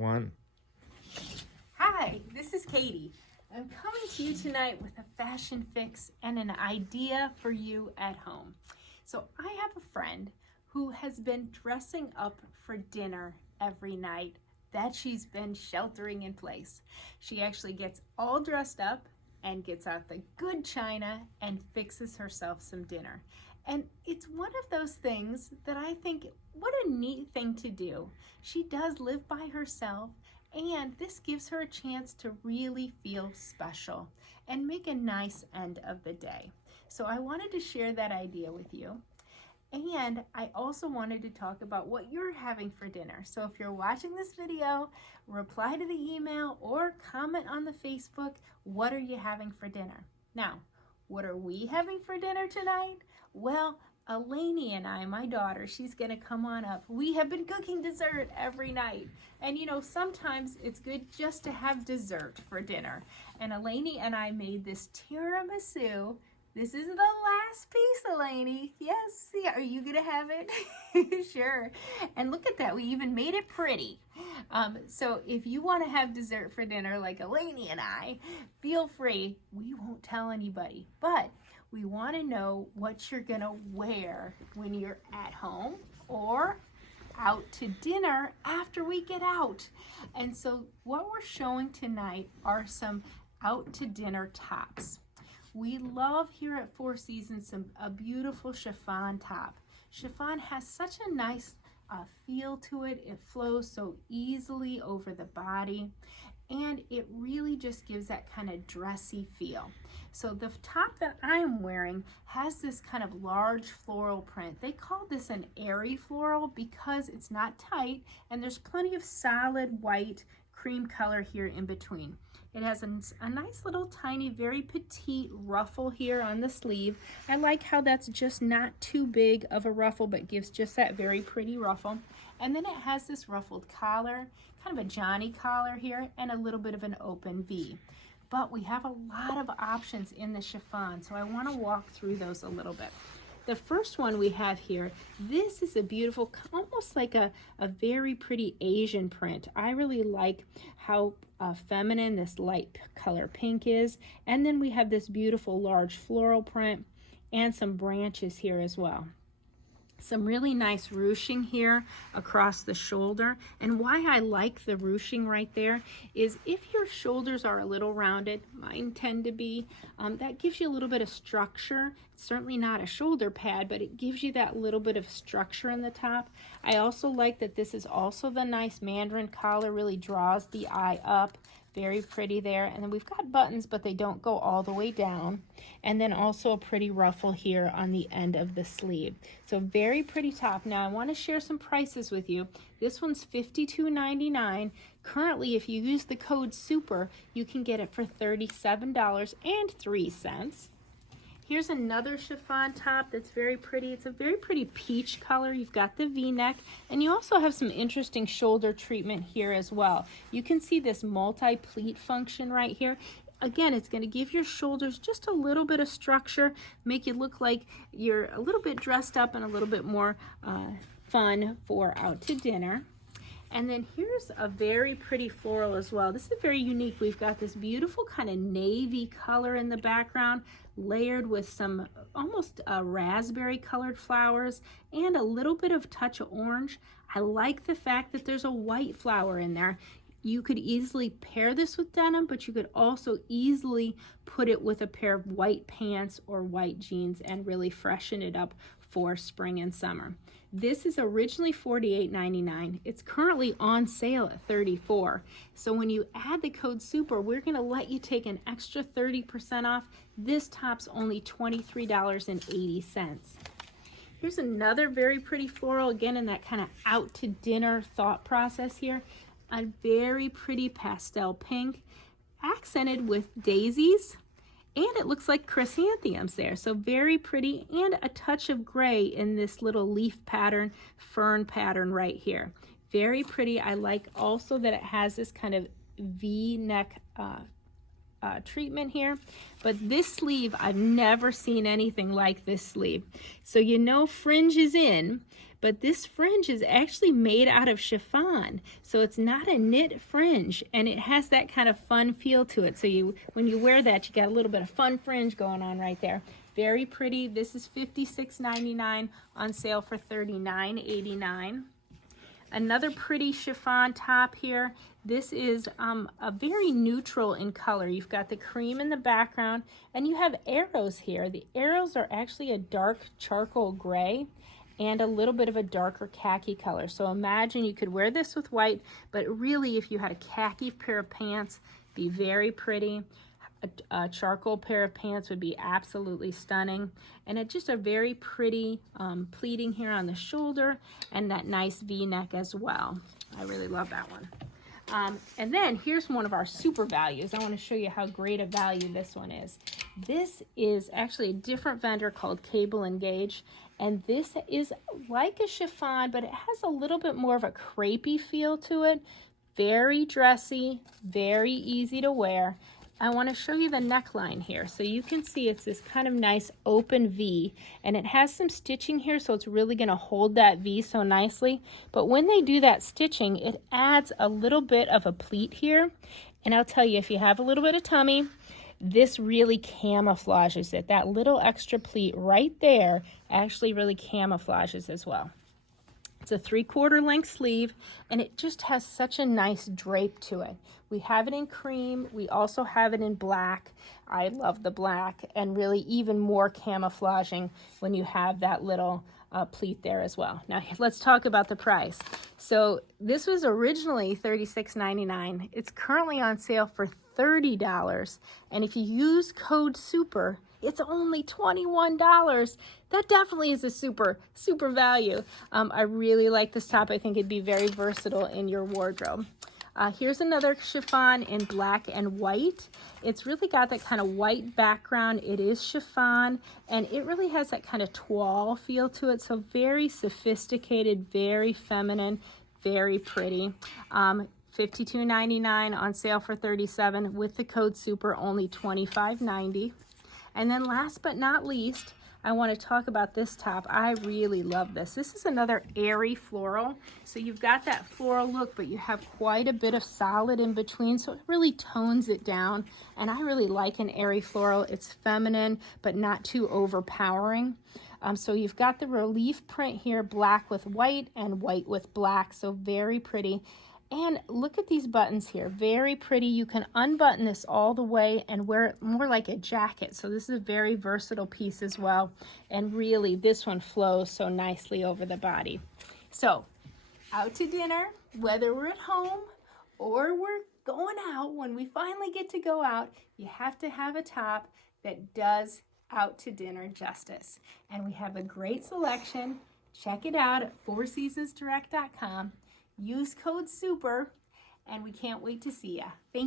one. Hi, this is Katie. I'm coming to you tonight with a fashion fix and an idea for you at home. So I have a friend who has been dressing up for dinner every night that she's been sheltering in place. She actually gets all dressed up and gets out the good china and fixes herself some dinner. And it's one of those things that I think, what a neat thing to do. She does live by herself, and this gives her a chance to really feel special and make a nice end of the day. So I wanted to share that idea with you. And I also wanted to talk about what you're having for dinner. So if you're watching this video, reply to the email or comment on the Facebook, what are you having for dinner? Now, what are we having for dinner tonight? Well, Eleni and I, my daughter, she's gonna come on up. We have been cooking dessert every night. And you know, sometimes it's good just to have dessert for dinner. And Eleni and I made this tiramisu. This is the last piece, Eleni. Yes, yeah, are you gonna have it? Sure. And look at that, we even made it pretty. So if you wanna have dessert for dinner like Eleni and I, feel free. We won't tell anybody, but we wanna know what you're gonna wear when you're at home or out to dinner after we get out. And so what we're showing tonight are some out to dinner tops. We love here at Four Seasons a beautiful chiffon top. Chiffon has such a nice feel to it. It flows so easily over the body, and it really just gives that kind of dressy feel. So the top that I'm wearing has this kind of large floral print. They call this an airy floral because it's not tight, and there's plenty of solid white cream color here in between. It has a nice little tiny, very petite ruffle here on the sleeve. I like how that's just not too big of a ruffle, but gives just that very pretty ruffle. And then it has this ruffled collar, kind of a Johnny collar here, and a little bit of an open V. But we have a lot of options in the chiffon, so I want to walk through those a little bit. The first one we have here, this is a beautiful, almost like a very pretty Asian print. I really like how feminine this light color pink is. And then we have this beautiful large floral print and some branches here as well. Some really nice ruching here across the shoulder. And why I like the ruching right there is if your shoulders are a little rounded, mine tend to be, that gives you a little bit of structure. It's certainly not a shoulder pad, but it gives you that little bit of structure in the top. I also like that this is also the nice mandarin collar, really draws the eye up. Very pretty there. And then we've got buttons, but they don't go all the way down. And then also a pretty ruffle here on the end of the sleeve. So very pretty top. Now I want to share some prices with you. This one's $52.99. Currently, if you use the code SUPER, you can get it for $37.03. Here's another chiffon top that's very pretty. It's a very pretty peach color. You've got the V-neck, and you also have some interesting shoulder treatment here as well. You can see this multi-pleat function right here. Again, it's going to give your shoulders just a little bit of structure, make you look like you're a little bit dressed up and a little bit more fun for out to dinner. And then here's a very pretty floral as well. This is very unique. We've got this beautiful kind of navy color in the background, layered with some almost raspberry colored flowers and a little bit of touch of orange. I like the fact that there's a white flower in there. You could easily pair this with denim, but you could also easily put it with a pair of white pants or white jeans and really freshen it up for spring and summer. This is originally $48.99. It's currently on sale at $34. So when you add the code SUPER, we're going to let you take an extra 30% off. This top's only $23.80. Here's another very pretty floral, again in that kind of out to dinner thought process here. A very pretty pastel pink, accented with daisies. And it looks like chrysanthemums there, so very pretty, and a touch of gray in this little leaf pattern, fern pattern right here. Very pretty. I like also that it has this kind of V-neck treatment here. But this sleeve, I've never seen anything like this sleeve. So you know fringe is in, but this fringe is actually made out of chiffon. So it's not a knit fringe, and it has that kind of fun feel to it. So when you wear that, you got a little bit of fun fringe going on right there. Very pretty. This is $56.99, on sale for $39.89. Another pretty chiffon top here. This is a very neutral in color. You've got the cream in the background, and you have arrows here. The arrows are actually a dark charcoal gray and a little bit of a darker khaki color. So imagine you could wear this with white, but really if you had a khaki pair of pants, be very pretty. A charcoal pair of pants would be absolutely stunning. And it's just a very pretty pleating here on the shoulder, and that nice V-neck as well. I really love that one. And then here's one of our super values. I want to show you how great a value this one is. This is actually a different vendor called Cable and Gauge, and this is like a chiffon, but it has a little bit more of a crepey feel to it. Very dressy, very easy to wear. I want to show you the neckline here. So you can see it's this kind of nice open V, and it has some stitching here, so it's really going to hold that V so nicely. But when they do that stitching, it adds a little bit of a pleat here. And I'll tell you, if you have a little bit of tummy, this really camouflages it. That little extra pleat right there actually really camouflages as well. It's a 3/4 length sleeve, and it just has such a nice drape to it. We have it in cream. We also have it in black. I love the black, and really even more camouflaging when you have that little pleat there as well. Now let's talk about the price. So this was originally $36.99. It's currently on sale for $30, and if you use code SUPER, it's only $21. That definitely is a super value. I really like this top. I think it'd be very versatile in your wardrobe. Here's another chiffon in black and white. It's really got that kind of white background. It is chiffon, and it really has that kind of toile feel to it. So very sophisticated, very feminine, very pretty. $52.99, on sale for $37. With the code SUPER, only $25.90. And then last but not least, I want to talk about this top. I really love this. This is another airy floral. So you've got that floral look, but you have quite a bit of solid in between, so it really tones it down. And I really like an airy floral. It's feminine, but not too overpowering. So you've got the relief print here, black with white and white with black, so very pretty. And look at these buttons here, very pretty. You can unbutton this all the way and wear it more like a jacket. So this is a very versatile piece as well. And really, this one flows so nicely over the body. So out to dinner, whether we're at home or we're going out, when we finally get to go out, you have to have a top that does out to dinner justice. And we have a great selection. Check it out at fourseasonsdirect.com. Use code SUPER, and we can't wait to see ya. Thank you.